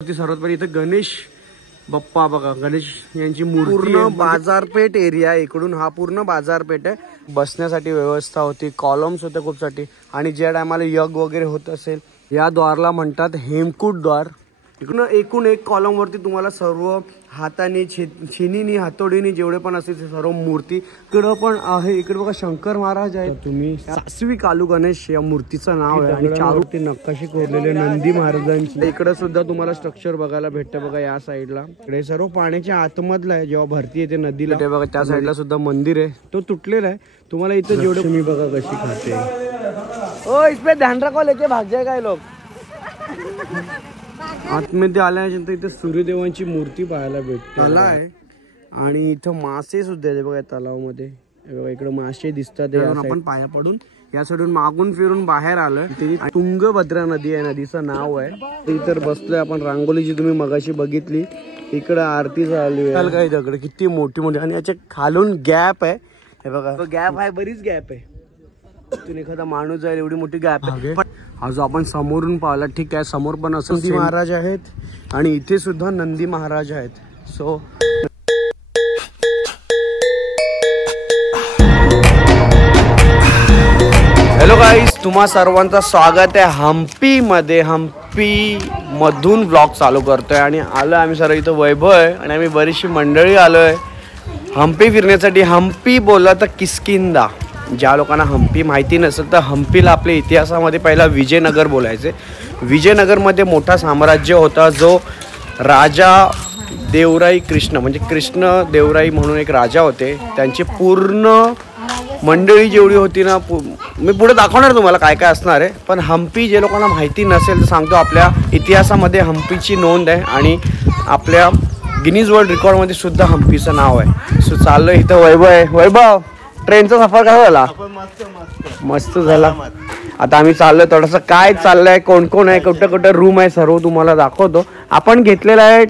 सर्वात पहिले इथे गणेश बाप्पा बघा, गणेश यांची मूर्ती पूर्ण बाजारपेठ एरिया, इकडून हा पूर्ण बाजारपेठ आहे। बसण्यासाठी व्यवस्था होती, कॉलम्स होते खूप साठी, आणि ज्या टायमाला यज्ञ वगैरे होत असेल या द्वारला म्हणतात हेमकूट द्वार। इकडून एकूण एक कॉलम वरती तुम्हाला सर्व हाताने छेनीनी हातोडीने जेवढे पण असतील सर्व मूर्ती इकडं पण आहे। इकडे बघा शंकर महाराज आहे, तुम्ही सासवी कालू गणेश या मूर्तीचं नाव आहे, आणि चारोटी नकाशी कोरलेले नंदी महाराजांची। इकडे सुद्धा तुम्हाला स्ट्रक्चर बघायला भेटतं बघा या साईडला। इकडे सर्व पाण्याच्या आतमधला आहे, जेव्हा भरती येते नदीला ते बघा त्या साईडला सुद्धा मंदिर आहे, तो तुटलेला आहे। तुम्हाला इथे जेवढे तुम्ही बघा कशी खाते। ओ इस पे ध्यान रखो, लेके भाग जाएगा ये लोग। आतमध्ये आल्यानंतर इथे सूर्यदेवांची मूर्ती पाहायला भेटते आहे, आणि इथं मासे सुद्धा आहे बघा तलावामध्ये। बघा इकडे मासे दिसतात, आपण पाया पडून या साईडून मागून फिरून बाहेर आलोय। तुंगभद्रा नदी आहे, नदीचं नाव आहे। इतर बसलोय आपण, रांगोली जी तुम्ही मगाशी बघितली इकडे आरती चालू आहे काय दगड किती मोठी मोठी, आणि याच्या खालून गॅप आहे हे बघा, गॅप आहे, बरीच गॅप आहे। तिथून एखादा माणूस जाईल एवढी मोठी गॅप आहे। हा जो आपण समोरून पाहिला ठीक आहे, समोर पण असं नंदी महाराज आहेत, आणि इथे सुद्धा नंदी महाराज आहेत। सो हॅलो गाईज, तुम्हा सर्वांचं स्वागत आहे हम्पी मध्ये। हम्पी मधून ब्लॉग चालू करतोय, आणि आलो आम्ही सर्व इथं वैभव आहे, आणि आम्ही बरीचशी मंडळी आलोय हम्पी फिरण्यासाठी। हम्पी बोलला तर किष्किंधा, ज्या लोकांना हम्पी माहिती नसेल तर हम्पीला आपल्या इतिहासामध्ये पहिला विजयनगर बोलायचे। विजयनगरमध्ये मोठा साम्राज्य होता, जो राजा देवराई कृष्ण म्हणजे कृष्ण देवराई म्हणून एक राजा होते, त्यांची पूर्ण मंडळी जेवढी होती ना, मी पुढे दाखवणार तुम्हाला काय काय असणार आहे। पण हम्पी जे लोकांना माहिती नसेल तर सांगतो, आपल्या इतिहासामध्ये हम्पीची नोंद आहे, आणि आपल्या गिनीज वर्ल्ड रेकॉर्डमध्ये सुद्धा हम्पीचं नाव आहे। सो चाललं इथं वैभव आहे। वैभव, ट्रेनचा सफर कसा झाला? मस्त झाला। आता आम्ही चाललोय, थोडंसं काय चाललंय, कोण कोण आहे, कुठं कुठं रूम आहे सर्व तुम्हाला दाखवतो। आपण घेतलेला आहे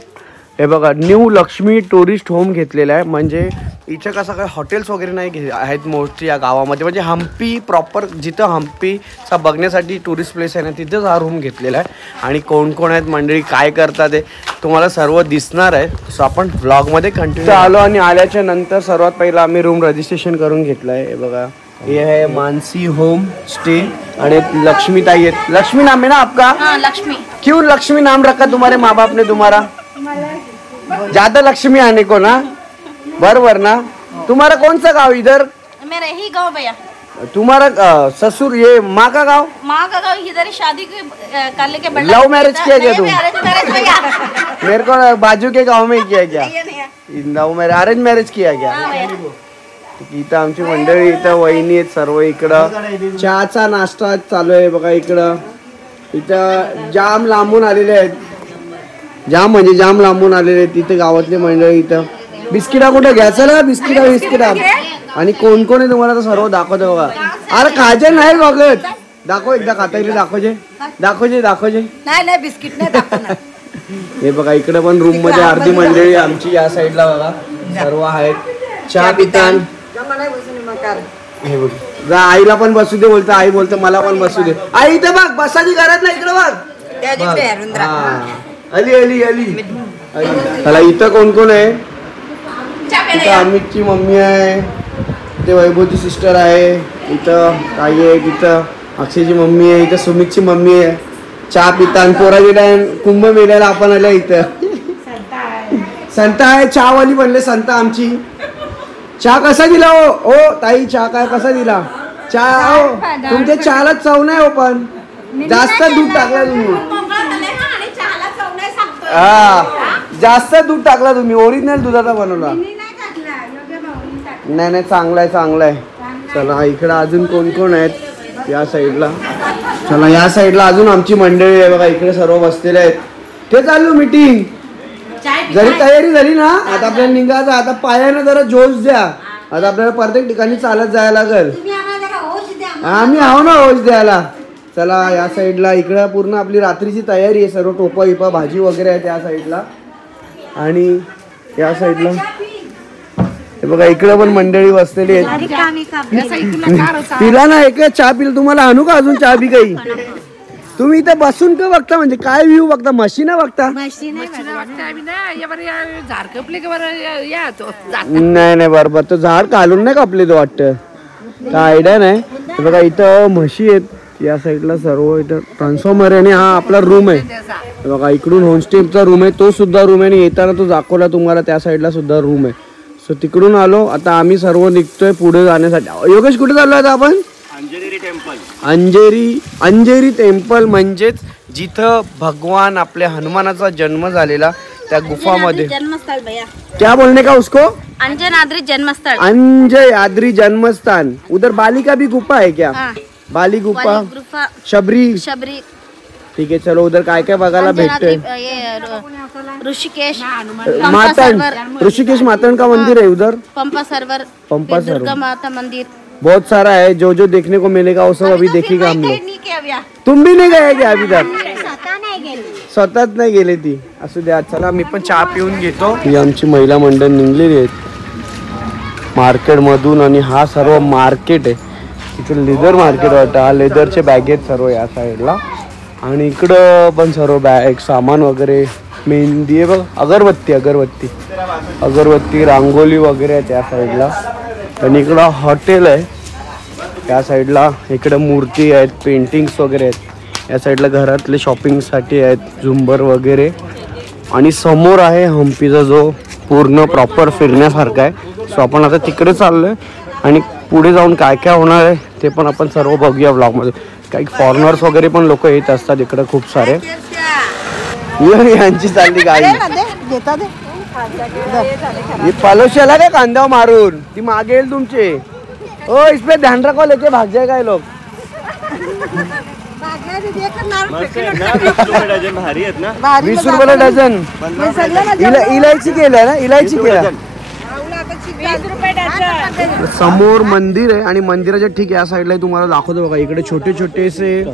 हे बघा, न्यू लक्ष्मी टुरिस्ट होम घेतलेला आहे। म्हणजे इथे कसं काय हॉटेल्स वगैरे नाही आहेत मोस्टली या गावामध्ये, म्हणजे हम्पी प्रॉपर जिथं हम्पीचा बघण्यासाठी टुरिस्ट प्लेस आहे ना, तिथंच हा रूम घेतलेला आहे। आणि कोण कोण आहेत मंडळी, काय करतात ते तुम्हाला सर्व दिसणार आहे। सो आपण व्लॉगमध्ये कंटिन्यू आलो, आणि आल्याच्या नंतर सर्वात पहिला आम्ही रूम रजिस्ट्रेशन करून घेतलं आहे। हे बघा, ये है मानसी होम स्टे, आणि लक्ष्मीताई आहेत। लक्ष्मी नाम है ना आपका? हाँ, लक्ष्मी। क्यों लक्ष्मी नाम रखा तुम्हारे माँ बाप ने तुम्हारा? ज्यादा लक्ष्मी आने को ना, बरबर ना। तुम्हारा कौन सा गाँव इधर? मेरा ही गाँव भैया। तुम्हारा ससुर, ये माँ का गाँव? माँ का गाँव इधर। शादी कर लेके लव मैरिज किया क्या तुम? भैया मेरे को बाजू के गाँव में किया क्या? लव मैरिज, अरेंज मैरिज किया क्या? इथं आमची मंडळी, इथं वहिनी आहेत सर्व। इकडं चहाचा नाश्ता चालू आहे बघा। इथं जाम लांबून आलेले आहेत, जाम म्हणजे जाम लांबून आलेले आहेत तिथे गावातले मंडळी। इथं बिस्किटा कुठे घ्यायचं ना, बिस्किटा आणि कोण कोण आहे तुम्हाला तर सर्व दाखवतो बघा। अरे खायचे नाही बघत, दाखव एकदा खाता येईल, दाखवजे नाही बिस्किट नाही दाखवणार। हे बघा इकडे पण रूम मध्ये अर्धी मंडळी आमची या साईडला बघा सर्व आहेत, चहा पितान। हे बघ, आईला पण बसू दे बोलतो, आई बोलतो मला पण बसू दे। आई इथे बघ, बसाची गरज नाही, इकडे बघ। अली चला, इथं कोण कोण आहे? इथं अमितची मम्मी आहे, इथे वैभवची सिस्टर आहे, इथं ताई आहे, इथं अक्षयची मम्मी आहे, इथं सुमितची मम्मी आहे। चहा पितान पोराची टाइम कुंभमेळ्याला आपण आल्या। इथं संत आहे, चहावाली बनले संत आमची। चहा कसा दिला ओ ताई? चहा काय कसा दिला? चहा हो, तुमच्या चहाला चव नाही हो, पण जास्त दूध टाकला तुम्ही। हा, जास्त दूध टाकला तुम्ही, ओरिजिनल दुधाचा बनवला नाही, चांगला आहे। चला इकडे अजून कोण कोण आहेत या साईडला? चला या साईडला अजून आमची मंडळी आहे बघा, इकडे सर्व बसलेले आहेत। ते चालू मीटिंग, जरी तयारी झाली ना, आता आपल्याला निघायचं। आता पायानं जरा जोश द्या, आता आपल्याला प्रत्येक ठिकाणी चालत जायला लागेल। आम्ही आहो ना होश द्यायला। चला या साईडला इकडं पूर्ण आपली रात्रीची तयारी आहे, सर्व टोपा विपा भाजी वगैरे आहे त्या साईडला। आणि या साईडला हे बघा इकडे पण मंडळी बसलेली आहेत। पिला ना एक चहा पिला, तुम्हाला आणू का अजून चहा बी काही? तुम्ही इथे बसून का बघता म्हणजे काय व्ह्यू बघता मशीन बघता नाही नाही बरोबर तो झाड काढून नाही कापले तो वाटतं काय आयडिया नाही बघा इथं म्हशी आहेत या साईडला सर्व इथं ट्रान्सफॉर्मर आहे आणि हा आपला रूम आहे बघा इकडून होमस्टेचा रूम आहे तो सुद्धा रूम आहे आणि येताना तो दाखवला तुम्हाला त्या साईडला सुद्धा रूम आहे सो तिकडून आलो आता आम्ही सर्व निघतोय पुढे जाण्यासाठी योगेश कुठे चाललो आता आपण अंजेरी टेम्पल म्हणजेच जिथं भगवान आपल्या हनुमानाचा जन्म झालेला त्या गुफामध्ये जन्मस्थळ भैया क्या बोलने का उसको अंजनाद्री जन्मस्थळ अंजयाद्री जन्मस्थान उधर बाली का भी गुफा है क्या बाली गुफा शबरी ठीक है चलो उधर काय काय बघायला भेटतंय ऋषिकेश मातन ऋषिकेश मातन का मंदिर है उधर पंपा सरोवर दुर्गा माता मंदिर बहुत सारा है जो जो देखने को मिलेगा वो सब अभी देखेगा हम लोग तुम भी नहीं गए क्या अभी तक स्वतःच नाही गेले ती असू द्या चला मी पण चहा पिऊन घेतो ही आमची महिला मंडळ निघलेली आहेत मार्केट मधून आणि हा सर्व मार्केट आहे इथे लेदर मार्केट वाटतं हा लेदरचे बॅग आहेत सर्व या साईडला आणि इकडं पण सर्व बॅग सामान वगैरे मेहंदी आहे बघ अगरबत्ती रांगोली वगैरे आहे त्या साईडला आणि इकडं हॉटेल आहे त्या साईडला इकडं मूर्ती आहेत पेंटिंग्स वगैरे आहेत या साईडला घरातले शॉपिंगसाठी आहेत झुंबर वगैरे आणि समोर आहे हम्पीचा जो पूर्ण प्रॉपर फिरण्यासारखा आहे सो आपण आता तिकडे चाललोय आणि पुढे जाऊन काय काय होणार आहे ते पण आपण सर्व बघूया ब्लॉगमध्ये काही फॉरेनर्स वगैरे पण लोक येत असतात इकडे खूप सारे यांची चालली गाडी पलोशेला काय कांद्यावर मारून ती मागे येईल तुमचे ओ इसपे ध्यान रखो लेके भाग जाएगा ये लोग 20 रुपयाला डझन इलायची केलं ना इलायची केलं समोर मंदिर आहे आणि मंदिराच्या ठीक या साईडला तुम्हाला दाखवतो बघा इकडे छोटे छोटेसे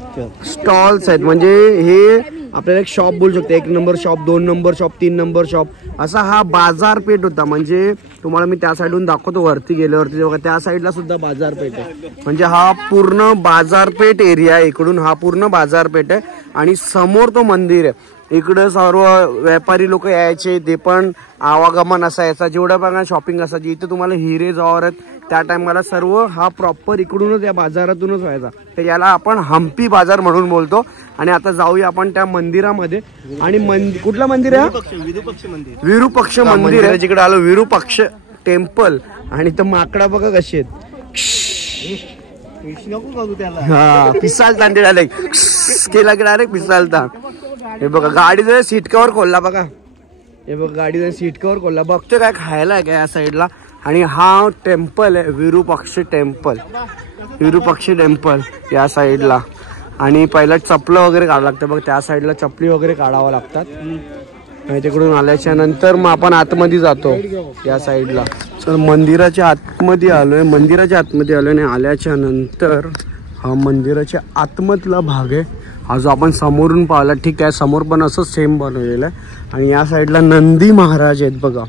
स्टॉल्स आहेत म्हणजे हे आपल्याला एक शॉप बोलू शकतो 1 number shop 2 number shop 3 number shop असा हा बाजारपेठ होता म्हणजे तुम्हाला मी त्या साईडून दाखवतो वरती गेल्यावरती बघा त्या साईडला सुद्धा बाजारपेठ आहे म्हणजे हा पूर्ण बाजारपेठ एरिया आहे इकडून हा पूर्ण बाजारपेठ आहे आणि समोर तो मंदिर आहे इकडं सर्व व्यापारी लोक यायचे ते पण आवागमन असायचा जेवढं बघा शॉपिंग असायची इथे तुम्हाला हिरे जवाहरात त्या टायमाला सर्व हा प्रॉपर इकडूनच या बाजारातूनच व्हायचा तर याला आपण हम्पी बाजार म्हणून बोलतो आणि आता जाऊया आपण त्या मंदिरामध्ये आणि कुठलं मंदिर आहे विरूपक्ष मंदिर आहे जिकडे आलो विरूपक्ष टेम्पल आणि तर माकडा बघा कशी आहेत हा पिसालता डायरेक्ट केला की डायरेक्ट पिसालता हे बघा गाडीचा सीट कव्हर खोलला बघा हे बघा गाडीचा सीट कव्हर खोलला बघतोय काय खायला आहे का या साईडला आणि हा टेम्पल आहे विरूपक्ष टेम्पल या साईडला आणि पहिला चपलं वगैरे काढावं लागतं बघ त्या साईडला चपली वगैरे काढावं लागतात आणि तिकडून आल्याच्या नंतर मग आपण आतमध्ये जातो या साईडला तर मंदिराच्या आतमध्ये आलोय आणि आल्याच्या नंतर हा मंदिराच्या आतमधला भाग आहे हा जो आपण समोरून पाहिला ठीक आहे समोर पण असं सेम बनवलेलं आहे आणि या साईडला नंदी महाराज आहेत बघा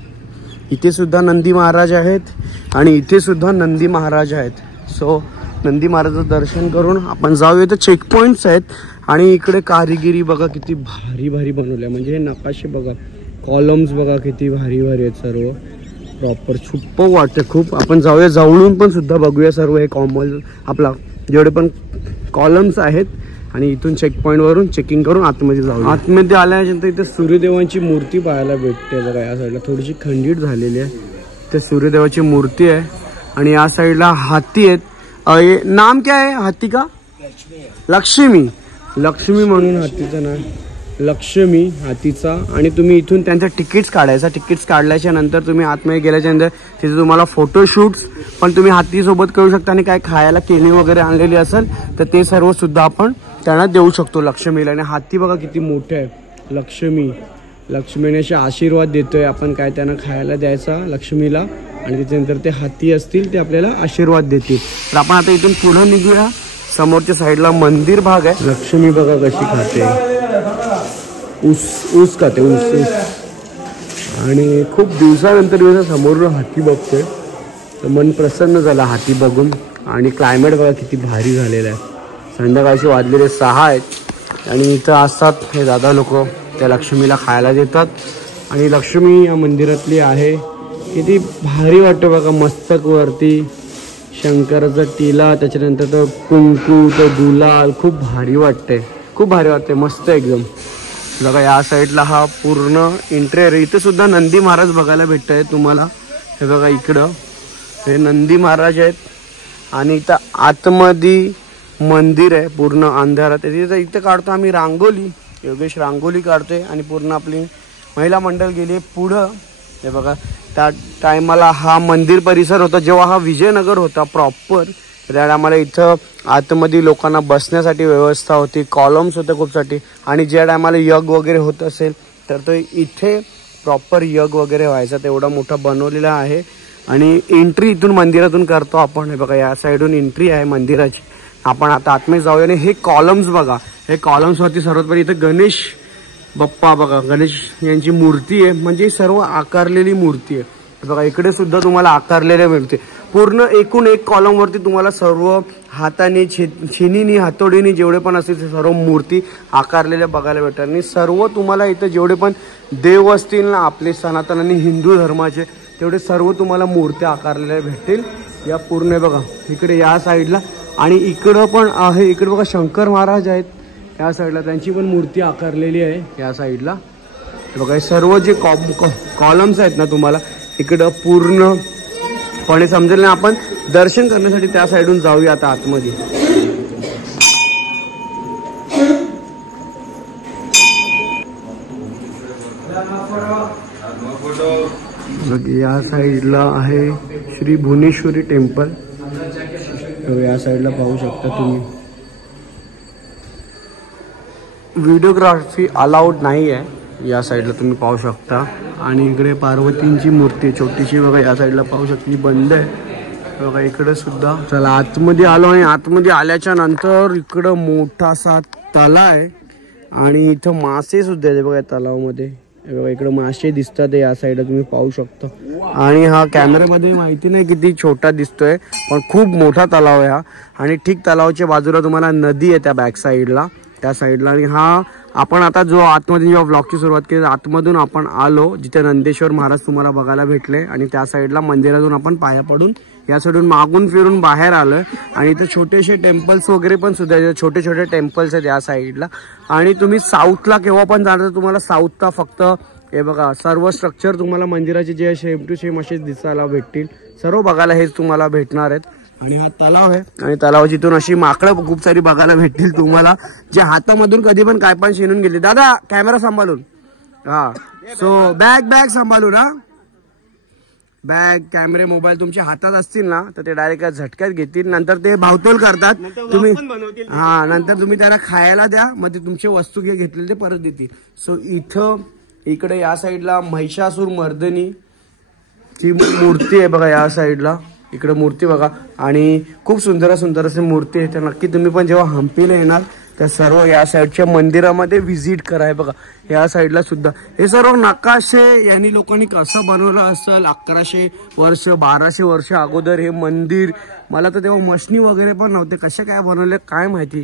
इथे सुद्धा नंदी महाराज आहेत आणि इथे सुद्धा नंदी महाराज आहेत सो नंदी महाराजाचं दर्शन करून आपण जाऊया तर चेक पॉईंट्स आहेत आणि इकडे कारिगिरी बघा किती भारी भारी बनवल्या म्हणजे हे नकाशे बघा कॉलम्स बघा किती भारी भारी आहेत सर्व प्रॉपर छुप्प वाटते खूप आपण जाऊया जवळून पण सुद्धा बघूया सर्व हे कॉमल आपला जेवढे पण कॉलम्स आहेत आणि इथून चेक पॉईंट वरून चेकिंग करून आतमध्ये जाऊ आतमध्ये आल्यानंतर इथे सूर्यदेवांची मूर्ती पाहायला भेटते बघा या साईडला थोडीशी खंडित झालेली आहे ते सूर्यदेवाची मूर्ती आहे आणि या साईडला हाती आहेत नाम क्या आहे हाती का लक्ष्मी म्हणून हातीचं नाव लक्ष्मी हातीचा आणि तुम्ही इथून त्यांचा तिकीट्स काढायचा तिकीट्स काढल्याच्या नंतर तुम्ही आतमध्ये गेल्याच्या नंतर तिथे तुम्हाला फोटोशूट्स पण तुम्ही हातीसोबत करू शकता आणि काय खायला केली वगैरे आणलेली असेल तर ते सर्व सुद्धा आपण त्यांना देऊ शकतो लक्ष्मीला आणि हाती बघा किती मोठे आहे लक्ष्मीने असे आशीर्वाद देतोय आपण काय त्यांना खायला द्यायचा लक्ष्मीला आणि त्याच्यानंतर ते हाती असतील ते आपल्याला आशीर्वाद देतील तर आपण आता इथून पुढे निघूया समोरच्या साईडला मंदिर भाग आहे लक्ष्मी बघा कशी खाते ऊस खाते ऊस आणि खूप दिवसानंतर समोर हाती बघतोय तर मन प्रसन्न झालं हाती बघून आणि क्लायमेट बघा किती भारी झालेलं आहे संध्याकाळचे वाजलेले 6 आहेत आणि इथं असतात हे दादा लोक, त्या लक्ष्मीला खायला देतात. आणि लक्ष्मी या मंदिरातली आहे. किती भारी वाटतं बघा, मस्तक वरती शंकराचा टिला, त्याच्यानंतर तो कुंकू, तो गुलाल, खूप भारी वाटते, खूप भारी वाटते, मस्त एकदम. बघा या साईडला हा पूर्ण इंटेरियर. इथं सुद्धा नंदी महाराज बघायला भेटत आहे तुम्हाला. हे बघा इकडं हे नंदी महाराज आहेत. आणि इथं आतमध्ये मंदिर आहे पूर्ण अंधारात. तिथं इथं काढतो आम्ही रांगोली, योगेश रांगोली काढतोय. आणि पूर्ण आपली महिला मंडळ गेली पुढं. हे बघा त्या टायमाला हा मंदिर परिसर होता जेव्हा हा विजयनगर होता प्रॉपर. त्या टायमाला इथं आतमध्ये लोकांना बसण्यासाठी व्यवस्था होती, कॉलम्स होते खूपसाठी. आणि ज्या टायमाला यज्ञ वगैरे होत असेल तर तो इथे प्रॉपर यज्ञ वगैरे व्हायचा, तेवढा मोठा बनवलेला आहे. आणि एंट्री इथून मंदिरातून करतो आपण. हे बघा या साईडून एंट्री आहे मंदिराची. आपण आता आतमध्ये जाऊया. आणि हे कॉलम्स बघा, हे कॉलम्सवरती सर्वात पहिले इथं गणेश बाप्पा बघा, गणेश यांची मूर्ती आहे. म्हणजे सर्व आकारलेली मूर्ती आहे. बघा इकडे सुद्धा तुम्हाला आकारलेल्या मिळते. पूर्ण एकूण एक कॉलमवरती तुम्हाला सर्व हाताने छिनीनी हातोडीने जेवढे पण असतील ते सर्व मूर्ती आकारलेल्या बघायला भेटतात. आणि सर्व तुम्हाला इथं जेवढे पण देव असतील ना आपले सनातन आणि हिंदू धर्माचे, तेवढे सर्व तुम्हाला मूर्त्या आकारलेल्या भेटतील या पूर्ण. बघा इकडे या साईडला. आणि इकडं पण आहे, इकडे बघा शंकर महाराज आहेत या साईडला, त्यांची पण मूर्ती आकारलेली आहे या साईडला. बघा सर्व जे कॉलम्स आहेत ना तुम्हाला इकडं पूर्णपणे समजेल ना. आपण दर्शन करण्यासाठी त्या साईडून जाऊया आता आतमध्ये. या साईडला आहे श्री भुवनेश्वरी टेम्पल. या साईडला पाहू शकता तुम्ही. व्हिडिओग्राफी अलाउड नाही आहे या साईडला, तुम्ही पाहू शकता. आणि इकडे पार्वतींची मूर्ती छोटीशी बघा या साईडला पाहू शकता, ही बंद आहे बघा. इकडे सुद्धा चला आतमध्ये आलो. आणि आतमध्ये आल्याच्या नंतर इकडं मोठासा तलाव आहे. आणि इथं मासे सुद्धा आहे बघा तलावामध्ये. बघा इकडे मासे दिसतात या साईडला तुम्ही पाहू शकता. आणि हा कॅमेऱ्यामध्ये माहिती नाही किती छोटा दिसतोय, पण खूप मोठा तलाव आहे हा. आणि ठीक तलावाच्या बाजूला तुम्हाला नदी आहे त्या बॅक साईडला, त्या साईडला. आणि हा आपण आता जो आतमध्ये जेव्हा ब्लॉगची सुरुवात केली आतमधून आपण आलो, जिथे नंदेश्वर महाराज तुम्हाला बघायला भेटले. आणि त्या साईडला मंदिरातून आपण पाया पडून या साईडून मागून फिरून बाहेर आलोय. आणि इथे छोटेसे टेम्पल्स वगैरे पण सुद्धा, छोटे छोटे टेम्पल्स आहेत या साईडला. आणि तुम्ही साऊथला केव्हा पण जाणार तुम्हाला साऊथला फक्त हे बघा सर्व स्ट्रक्चर तुम्हाला मंदिराचे जे सेम टू सेम असे दिसायला भेटतील, सर्व बघायला हेच तुम्हाला भेटणार आहेत. आणि हा तलाव आहे. आणि तलावाची इथून अशी माकडं खूप सारी बघायला भेटतील तुम्हाला, जे हातामधून कधी पण काय पण शिनून गेले. दादा कॅमेरा सांभाळून, हा सो बॅग सांभाळून, हा बॅग कॅमेरे मोबाईल तुमच्या हातात असतील ना तर ते डायरेक्ट झटक्यात घेतील. नंतर ते भावतोल करतात तुम्ही, हा नंतर तुम्ही त्यांना खायला द्या, मग ते तुमची वस्तू घेतलेले ते परत देतील. सो इथं इकडे या साईडला महिषासूर मर्दिनी ची मूर्ती आहे बघा या साईडला. इकडे मूर्ती बघा. आणि खूप सुंदर सुंदर अशी मूर्ती आहे. तर नक्की तुम्ही पण जेव्हा हम्पीला येणार तर सर्व या साईडच्या मंदिरामध्ये व्हिजिट करा. बघा या साईडला सुद्धा हे सर्व नकाशे यांनी लोकांनी कसं बनवलं असेल 1100 वर्ष 1200 वर्ष अगोदर हे मंदिर. मला तर तेव्हा मशनी वगैरे पण नव्हते, कशा काय बनवले काय माहिती,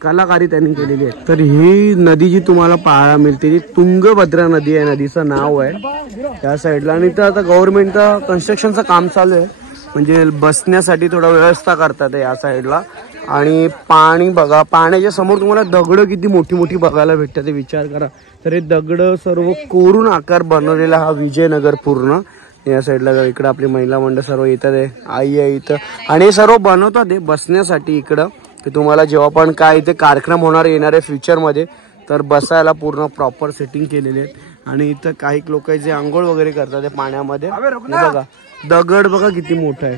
कलाकारी त्यांनी केलेली आहे. तर ही नदी जी तुम्हाला पाहायला मिळते ती तुंगभद्रा नदी आहे, नदीचं नाव आहे त्या साईडला. आणि तर आता गव्हर्नमेंटचं कन्स्ट्रक्शनचं काम चालू आहे, म्हणजे बसण्यासाठी थोडा व्यवस्था करतात या साईडला. आणि पाणी बघा, पाण्याच्या समोर तुम्हाला दगड किती मोठी मोठी बघायला भेटतात ते विचार करा. तर हे दगड सर्व कोरून आकार बनवलेला हा विजयनगर पूर्ण या साईडला. इकडं आपली महिला मंडळ सर्व येतात आहे, आई आहे इथं. आणि हे सर्व बनवतात हे बसण्यासाठी इकडं, की तुम्हाला जेव्हा पण काय इथे कार्यक्रम होणार येणारे फ्युचरमध्ये तर बसायला पूर्ण प्रॉपर सेटिंग केलेले आहेत. आणि इथं काही लोक जे आंघोळ वगैरे करतात ते पाण्यामध्ये. बघा दगड बघा किती मोठा आहे,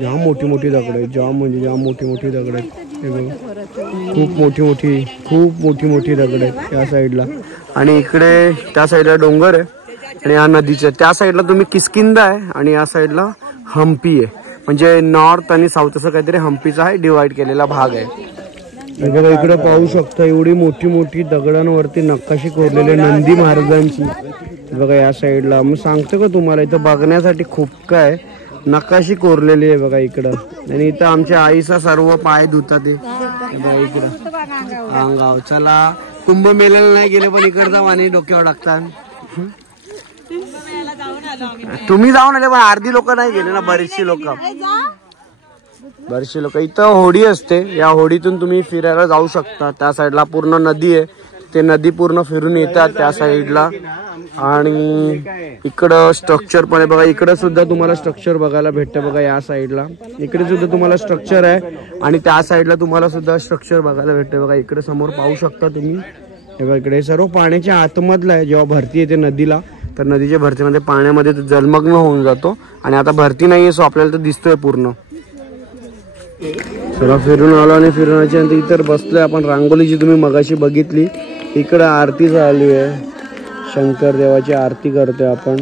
जाम मोठी मोठी दगड आहेत, जाम म्हणजे जाम मोठी मोठी दगड आहेत. हे बघा खूप मोठी दगड आहेत त्या साईडला. आणि इकडे त्या साईडला डोंगर आहे. आणि या नदीच्या त्या साईडला तुम्ही किष्किंधा आहे आणि या साईडला हम्पी आहे. म्हणजे नॉर्थ आणि साऊथ असं काहीतरी हम्पीचा आहे डिवाइड केलेला भाग आहे. बघा इकडे पाहू शकता एवढी मोठी मोठी दगडांवरती नकाशी कोरलेली नंदी महाराजांची. बघा या साईडला मग सांगतो का तुम्हाला इथं बघण्यासाठी खूप काय. नकाशी कोरलेली आहे बघा इकडं. आणि इथं आमच्या आईचा सर्व पाय धुतात ते बघा इकडं अंगाव. चला कुंभमेळ्याला नाही गेले पण इकडचा पाणी डोक्यावर टाकतात. तुम्ही जाऊन आले पण अर्धी लोक नाही गेले ना, बरीचशी लोक इथं होडी असते. या होडीतून तुम्ही फिरायला जाऊ शकता. त्या साईडला पूर्ण नदी आहे, ते नदी पूर्ण फिरून येतात त्या साईडला. आणि इकडं स्ट्रक्चर पण आहे बघा. इकडं सुद्धा तुम्हाला स्ट्रक्चर बघायला भेटतं बघा. या साईडला इकडे सुद्धा तुम्हाला स्ट्रक्चर आहे आणि त्या साईडला तुम्हाला सुद्धा स्ट्रक्चर बघायला भेटते बघा. इकडे समोर पाहू शकता तुम्ही. हे बघा इकडे सर्व पाण्याच्या आतमधलं आहे. जेव्हा भरती येते नदीला तर नदीच्या भरतीमध्ये पाण्यामध्ये जलमग्न होऊन जातो. आणि आता भरती नाहीये सो आपल्याला तर दिसतोय पूर्ण. चला फिरून आलो आणि फिरण्याच्या नंतर इतर बसलोय आपण. रांगोलीची तुम्ही मगाशी बघितली. इकडं आरती चालू आहे. शंकर देवाची आरती करतोय आपण.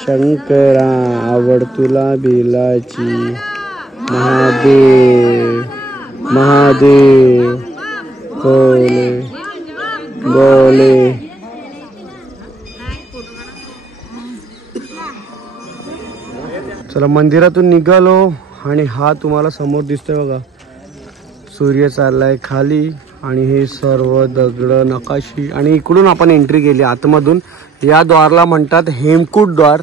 शंकरा आवड तुला बिलाची, महादेव महादेव बोले बोले. चला मंदिरातून निघालो आणि हा तुम्हाला समोर दिसतोय बघा, सूर्य चाललाय खाली आणि हे सर्व दगड नकाशी. आणि इकडून आपण एंट्री केली आतमधून. या द्वारला म्हणतात हेमकूट द्वार.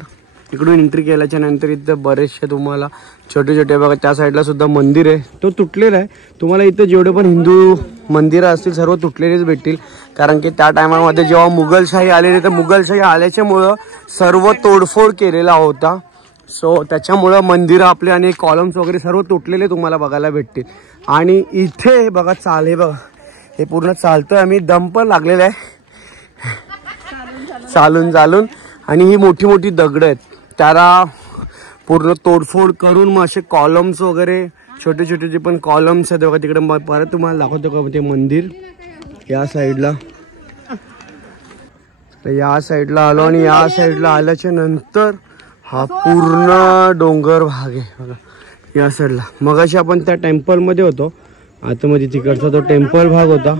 इकडून एंट्री केल्याच्या नंतर इथं बरेचसे तुम्हाला छोटे छोटे बघा त्या साईडला सुद्धा मंदिर आहे. तो तुटलेला आहे. तुम्हाला इथं जेवढे पण हिंदू मंदिरं असतील सर्व तुटलेलेच भेटतील. कारण की त्या टायमामध्ये जेव्हा मुघलशाही आलेली तर मुघलशाही आल्याच्यामुळं सर्व तोडफोड केलेला होता. सो त्याच्यामुळं मंदिरं आपले आणि कॉलम्स वगैरे सर्व तुटलेले तुम्हाला बघायला भेटतील. आणि इथे बघा चाल, हे बघा हे पूर्ण चालतोय आम्ही. दम पण लागलेला आहे चालून चालून. आणि ही मोठी मोठी दगड आहेत त्याला पूर्ण तोडफोड करून मग असे कॉलम्स वगैरे छोटे छोटे जे पण कॉलम्स आहेत बघा तिकडे. परत तुम्हाला दाखवतो का ते मंदिर या साईडला. या साईडला आलो आणि या साईडला आल्याच्या नंतर हा पूर्ण डोंगर भाग आहे बघा या साईडला. मगाशी आपण त्या टेम्पलमध्ये होतो आतमध्ये, तिकडचा तो टेम्पल भाग होता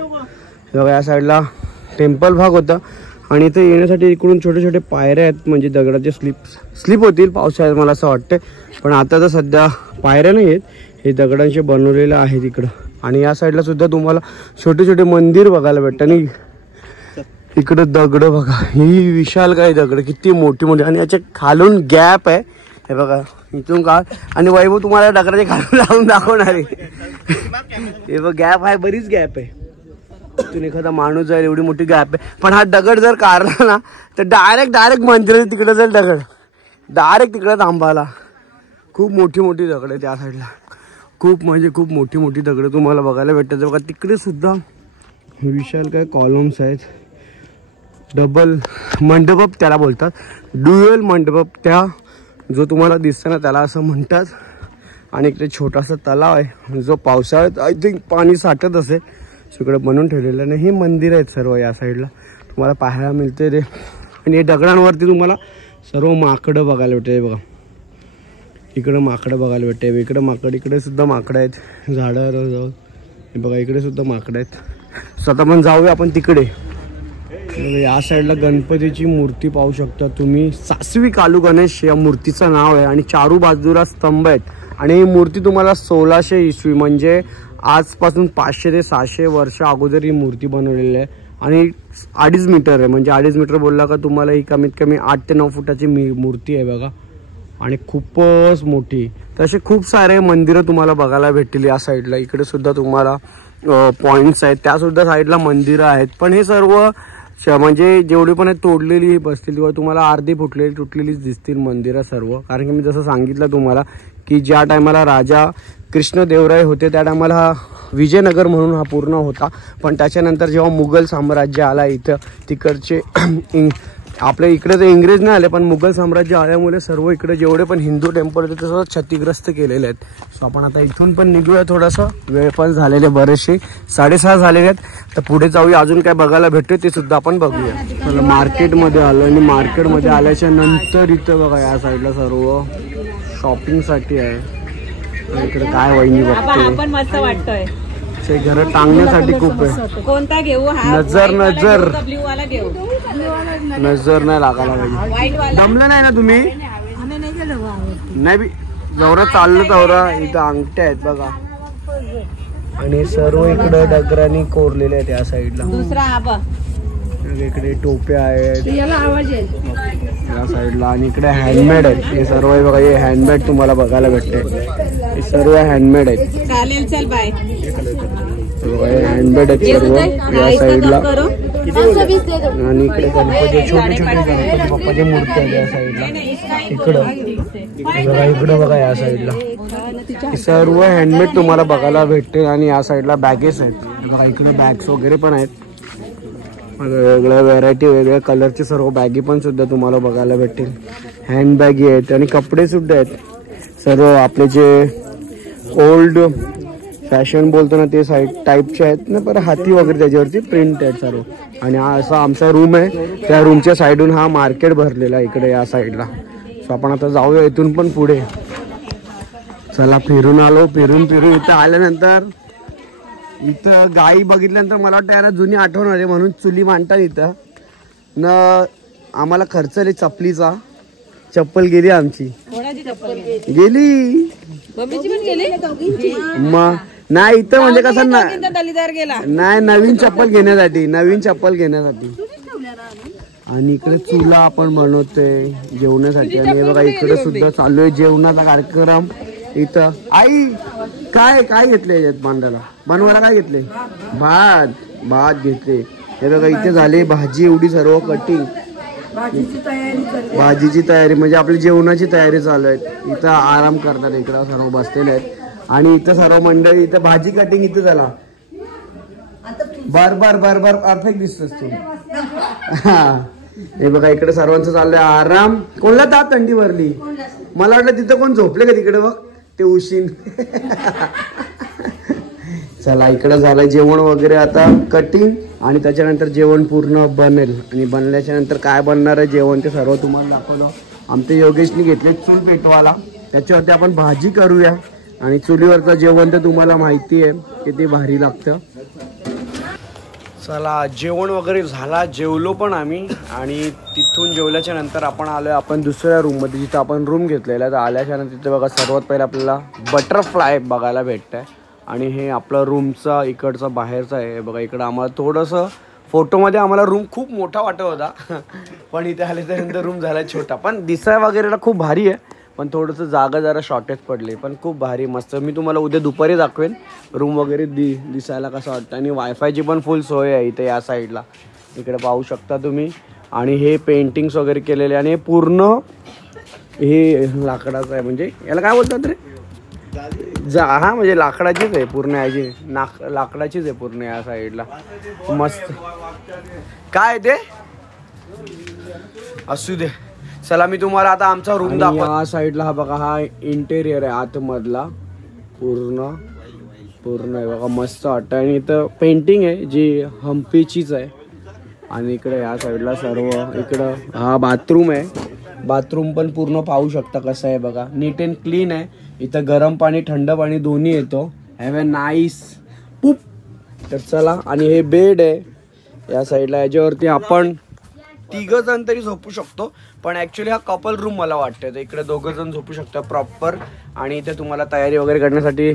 बघा. या साईडला टेम्पल भाग होता. आणि इथे येण्यासाठी इकडून छोटे छोटे पायऱ्या आहेत, म्हणजे दगडाचे स्लिप होतील पावसाळ्यात मला असं वाटतं. पण आता तर सध्या पायऱ्या नाही आहेत, हे दगडांचे बनवलेलं आहे तिकडं. आणि या साईडला सुद्धा तुम्हाला छोटे छोटे मंदिर बघायला भेटतं. आणि इकडं दगड बघा, ही विशाल काय दगड किती मोठी मोठी. आणि याच्या खालून गॅप आहे हे बघा इथून का. आणि वैभव तुम्हाला दगडाचे खालून लावून दाखवणार आहे. हे बघ गॅप आहे, बरीच गॅप आहे. इथून एखादा माणूस जाईल एवढी मोठी गॅप आहे. पण हा दगड जर काढला ना तर डायरेक्ट मंदिर तिकडे जाईल दगड, डायरेक्ट तिकडे थांबायला. खूप मोठी मोठी दगड आहे त्या साईडला. खूप म्हणजे खूप मोठी मोठी दगड तुम्हाला बघायला भेटतात बघा. तिकडे सुद्धा विशाल काय कॉलम्स आहेत. डबल मंडप त्याला बोलतात, ड्युएल मंडप. त्या जो तुम्हाला दिसतं ना त्याला असं म्हणतात. आणि इकडे छोटासा तलाव आहे जो पावसाळ्यात आय थिंक पाणी साठत असेल, सगळं बनवून ठेवलेलं नाही. हे मंदिर आहेत सर्व या साईडला तुम्हाला पाहायला मिळते ते. आणि हे दगडांवरती तुम्हाला सर्व माकडं बघायला भेटते बघा. इकडं माकडं बघायला भेटते, इकडं माकड, इकडे सुद्धा माकडं आहेत झाडावर जाऊन. हे बघा इकडे सुद्धा माकडं आहेत. स्वतः पण जाऊया आपण तिकडे. या साईडला गणपतीची मूर्ती पाहू शकता तुम्ही. सासवी कालू गणेश या मूर्तीचं नाव आहे. आणि चारू बाजूला स्तंभ आहेत. आणि ही मूर्ती तुम्हाला 1600 इसवी म्हणजे आजपासून 500 ते 600 वर्ष अगोदर ही मूर्ती बनवलेली आहे. आणि 2.5 मीटर आहे, म्हणजे 2.5 मीटर बोलला का तुम्हाला ही कमीत कमी 8 ते 9 फुटाची मूर्ती आहे बघा. आणि खूपच मोठी. तसे खूप सारे मंदिरं तुम्हाला बघायला भेटतील या साईडला. इकडे सुद्धा तुम्हाला पॉइंट्स आहेत, त्या सुद्धा साईडला मंदिरं आहेत. पण हे सर्व म्हणजे जेवढी पण तोडलेली बसतील किंवा तुम्हाला अर्धी फुटलेली तुटलेलीच दिसतील मंदिरं सर्व. कारण की मी जसं सांगितलं तुम्हाला की ज्या टायमाला राजा कृष्णदेवराय होते त्या टायमाला हा विजयनगर म्हणून हा पूर्ण होता. पण त्याच्यानंतर जेव्हा मुघल साम्राज्य आला इथं तिकडचे आपल्या इकडे तर इंग्रज नाही आले पण मुघल साम्राज्य आल्यामुळे सर्व इकडे जेवढे पण हिंदू टेम्पल होते ते सर्व क्षतिग्रस्त केलेले आहेत. सो आपण आता इथून पण निघूया. थोडंसं वेळ पण झालेले बरेचसे 6:30 झालेले आहेत. तर पुढे जाऊया, अजून काय बघायला भेटते ते सुद्धा आपण बघूया. चला मार्केटमध्ये आलो आणि मार्केटमध्ये आल्याच्या नंतर इथं बघा या साईडला सर्व शॉपिंगसाठी आहे. इकडे काय वहिनी बघते मस्त वाटतोय. घर टांगण्यासाठी खूप आहे. कोणता घेऊ? नजर ब्ल्यू वाला घेऊ. नजर नाही लागायला पाहिजे. व्हाईट वाला जमलं नाही ना तुम्ही? नाही बी जवरा चाललो तवरा इथं अंगठ्या आहेत बघा आणि सर्व इकडं डगरांनी कोरलेले आहेत या साईडला. दुसरा आबा इकडे टोप्या आहेत या साईडला आणि इकडे हँडमेड आहेत. हे सर्व बघा हे हँडमेड तुम्हाला बघायला भेटते. हे सर्व हँडमेड आहेत. चालेल चल बाय. हँडमेड आहेत सर्व या साईडला आणि इकडे गणपती छोटे छोटे गणपती बाप्पाची मूर्ती आहे या साईडला. इकडं बघा या साईडला सर्व हँडमेड तुम्हाला बघायला भेटते. आणि या साईडला बॅगेस आहेत बघा. इकडे बॅग्स वगैरे पण आहेत. वेगवेगळ्या व्हरायटी वेगवेगळ्या कलरचे सर्व बॅगी पण सुद्धा तुम्हाला बघायला भेटतील. हँड बॅगी आहेत आणि कपडे सुद्धा आहेत. सर्व आपले जे ओल्ड फॅशन बोलतो ना ते साईड टाईपचे आहेत ना. परत हाती वगैरे त्याच्यावरती प्रिंट आहेत सर्व. आणि हा असा आमचा रूम आहे. त्या रूमच्या साईडून हा मार्केट भरलेला आहे इकडे या साईडला. सो आपण आता जाऊया इथून पण पुढे. चला फिरून आलो. फिरून इथं आल्यानंतर इथं गाई बघितल्यानंतर मला वाटतं याला जुनी आठवण आली म्हणून चुली मांडतात इथं न. आम्हाला खर्च आले चपलीचा. चप्पल गेली आमची गेली मग नाही इथं म्हणजे कसं नाही नवीन चप्पल घेण्यासाठी आणि इकडे चुला आपण बनवतोय जेवणासाठी. आणि बघा इकडे सुद्धा चालू आहे जेवणाचा कार्यक्रम. इथं आई काय काय घेतले याच्यात मांडायला बनवायला काय घेतले? भात घेतले. हे बघा इथे झाले भाजी एवढी सर्व कटिंग. भाजीची तयारी म्हणजे आपली जेवणाची तयारी चालू आहे. इथं आराम करतात इकडं सर्व बसलेले आहेत. आणि इथं सर्व मंडळी इथं भाजी कटिंग इथं झाला. बार परफेक्ट दिसतोस तू. हे बघा इकडे सर्वांचं चाललंय आराम. कोणला तात थंडी भरली मला वाटलं तिथं कोण झोपले का तिकडे बघ ते उशीन. चला इकडं झालंय जेवण वगैरे आता कटिंग आणि त्याच्यानंतर जेवण पूर्ण बनेल. आणि बनल्याच्या नंतर काय बनणार आहे जेवण ते सर्व तुम्हाला दाखवलं. आमच्या योगेशनी घेतले चूल पेटवाला. त्याच्यावरती आपण भाजी करूया. आणि चुलीवरचं जेवण तर तुम्हाला माहिती आहे किती भारी लागतं. चला जेवण वगैरे झाला. जेवलो पण आम्ही. आणि तिथून जेवल्याच्या नंतर आपण आलोय आपण दुसऱ्या रूममध्ये जिथं आपण रूम घेतलेला. तर आल्याच्या नंतर तिथे बघा सर्वात पहिला आपल्याला बटरफ्लाय बघायला भेटतंय. आणि हे आपलं रूमचा इकडचा बाहेरचा आहे बघा. इकडं आम्हाला थोडंसं फोटोमध्ये आम्हाला रूम खूप मोठा वाटत होता पण इथे आल्याच्यानंतर रूम झाला छोटा. पण दिसाय वगैरेला खूप भारी आहे. पण थोडंसं जागा जरा शॉर्टेज पडले. पण खूप भारी मस्त. मी तुम्हाला उद्या दुपारी दाखवेन रूम वगैरे दिसायला कसं वाटतं. आणि वायफायची पण फुल सोय आहे इथे या साईडला. इकडे पाहू शकता तुम्ही. आणि हे पेंटिंग्स वगैरे केलेले. आणि हे पूर्ण हे लाकडाचं आहे. म्हणजे याला काय बोलतात रे हा म्हणजे लाकडाचीच आहे पूर्ण. याची लाकडाचीच आहे पूर्ण या साईडला. मस्त काय ते असू दे. चला मी तुम्हाला आता आमचा रूम दाखव. या साईडला हा बघा हा इंटेरियर आहे आतमधला पूर्ण आहे बघा. मस्त वाटतं. आणि इथं पेंटिंग आहे जी हम्पीचीच आहे. आणि इकडे या साईडला सर्व इकडं हा बाथरूम आहे. बाथरूम पण पूर्ण पाहू शकता कसं आहे बघा. नीट अँड क्लीन आहे. इथं गरम पाणी थंड पाणी दोन्ही येतो. हॅव अ नाईस पूप. तर चला. आणि हे बेड आहे या साईडला. याच्यावरती आपण 3 जण तरी झोपू शकतो. पण ॲक्च्युली हा कपल रूम मला वाटतं. तर इकडे 2 जण झोपू शकता प्रॉपर. आणि इथे तुम्हाला तयारी वगैरे करण्यासाठी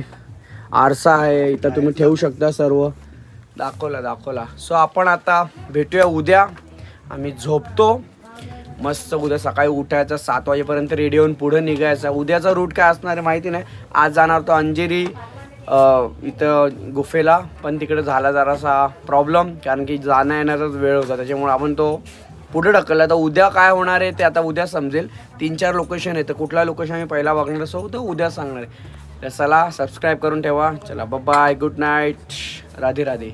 आरसा आहे. इथं तुम्ही ठेवू शकता सर्व. दाखवला. सो आपण आता भेटूया उद्या. आम्ही झोपतो मस्त. उद्या सकाळी उठायचं 7 वाजेपर्यंत रेडी होऊन पुढे निघायचं. उद्याचा रूट काय असणार आहे माहिती नाही. आज जाणार तो अंजेरी इथं गुफेला. पण तिकडे झाला जरासा प्रॉब्लेम कारण की जाण्या येण्याचाच वेळ होता. त्याच्यामुळे आपण तो पुढे ढकलला. तर उद्या काय होणार आहे ते आता उद्या समजेल. 3-4 लोकेशन आहे. तर कुठला लोकेशन आम्ही पहिला बघणार असो तर उद्या सांगणार आहे. तर चला सबस्क्राईब करून ठेवा. चला bye good night. Radhe Radhe.